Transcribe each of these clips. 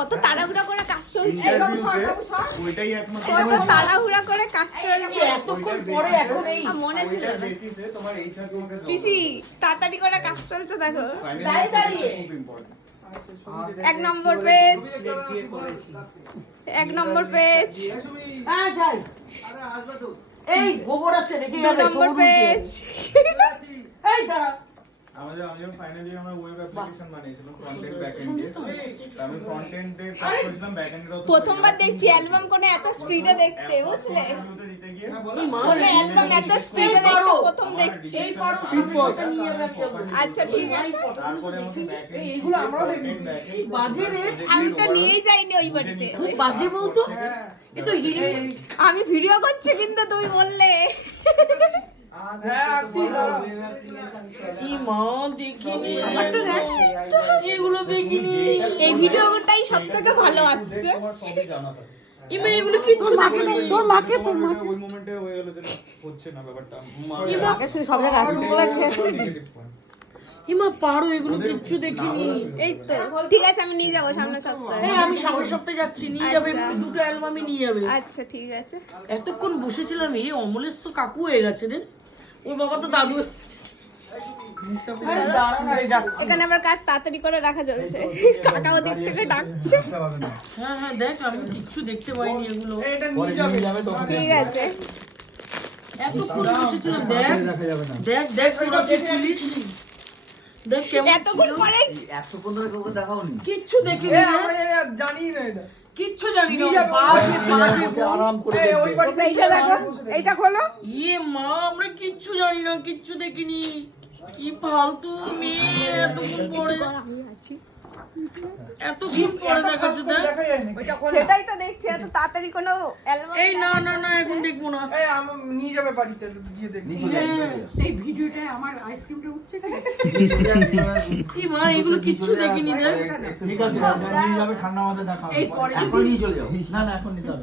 কত তাড়াহুড়া করে কাজ চলছে, ওইটাই একমাত্র কত তাড়াহুড়া করে কাজ চলছে, এতক্ষণ পরে এখন এই মনে ছিল ওইটার না। বেসিসে তোমার HR তোমাকে job পিসি দেবে। তাড়াতাড়ি করে কাজ চলছে দেখো। Finally, দাঁড়িয়ে দাঁড়িয়ে। খুব important। 1 নম্বর পেজ, 1 নম্বর পেজ, হ্যাঁ যাই এই গোবর আছে দেখি 2 নম্বর পেজ। এই দাঁড়া আমি যখন ফাইনালি আমরা ওয়েব অ্যাপ্লিকেশন বানিয়েছিলাম ফ্রন্ট এন্ড ব্যাক এন্ডে, আমি ফ্রন্ট এন্ডে কাজ করেছিলাম, ব্যাক এন্ডে প্রথমবার দেখছি অ্যালবাম কোনে এত স্পিডে দেখতে, বুঝলে? দিতে গিয়ে কোন অ্যালবাম এত স্পিডে দেখতে প্রথম দেখছি। এই পারো শিল্পটা নিয়ে যাবে কেমন আচ্ছা ঠিক আছে, তারপরে আমাকে ব্যাক এন্ড এইগুলো আমরাও দেখি। এই বাজে রে আমি তো নিয়েই যাইনি ওই বাড়িতে। খুব বাজে বউ তো এ তো হিরে আমি ভিডিও করছি কিন্তু তুমি বললে। হ্যাঁ আসি দাঁড়াও। কি মা দেখিনি এগুলো দেখিনি এই ভিডিওটাই সবথেকে ভালো আসছে। তোমার সবই জানা থাকে। ইমা এগুলো কিচ্ছু দেখিনি তোর মাকে তোর মাকে ওই মোমেন্টে হয়ে গেল যে হচ্ছে না ব্যাপারটা। মাকে শুধু সব জায়গায় আসবে বলে ইমা পারো এগুলো কিচ্ছু দেখিনি এই তো ঠিক আছে, আমি নিয়ে যাবো সামনের সপ্তাহে। হ্যাঁ আমি সামনের সপ্তাহে যাচ্ছি নিয়ে যাবে আচ্ছা। দুটো অ্যালবামই নিয়ে যাবে আচ্ছা ঠিক আছে। এতক্ষণ বসেছিলাম এই অমলেশ তো কাকু হয়ে গেছে রে ওই বাবা তো দাদু হয়ে গেছে। দাঁড়ান আরে যাচ্ছি এখানে আবার কাজ তাড়াতাড়ি করে রাখা চলছে, কাকা ওদিক থেকে ডাকছে। হ্যাঁ হ্যাঁ দেখ আমি কিচ্ছু দেখতে পাইনি এগুলো এটা নিয়ে যাবে ঠিক আছে, এতক্ষণ বসেছিলাম দেখ দেখ দেখ তোরা কি ছিলিস দেখ কেমন এতক্ষণ ছিল পরে এতক্ষণ ধরে কাউকে দেখাওনি? কিচ্ছু দেখিনি এ রে। আমরা জানি না এটা কিচ্ছু জানি না নিয়ে যাবে। বাজে বাজে আরাম করে এ ওই বাড়িতে এইটা দেখো, এইটা খোলো। ইয়ে মা আমরা কিচ্ছু জানি না কিচ্ছু দেখিনি কি ফালতু মেয়ে এতক্ষণ পরে আমি আছি, এতক্ষণ পরে দেখাচ্ছে দেখ দেখা যায় না সেটাই তো দেখছি, এত তাড়াতাড়ি কোনো অ্যালবাম। এই না না না এখন দেখবো না এই আমি নিয়ে যাবে বাড়িতে গিয়ে দেখি এই ভিডিওটায় আমার আইসক্রিমটা উঠছে কি মা এগুলো কিচ্ছু দেখিনি দেখ ঠিক আছে, নিয়ে যাবে ঠান্ডা মাথায় দেখাও। এই পরে এখন নিয়ে চলে যাও। না না এখন নিতে হবে।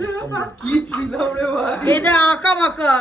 কি ছিল রে ভাই এটা আঁকা বাঁকা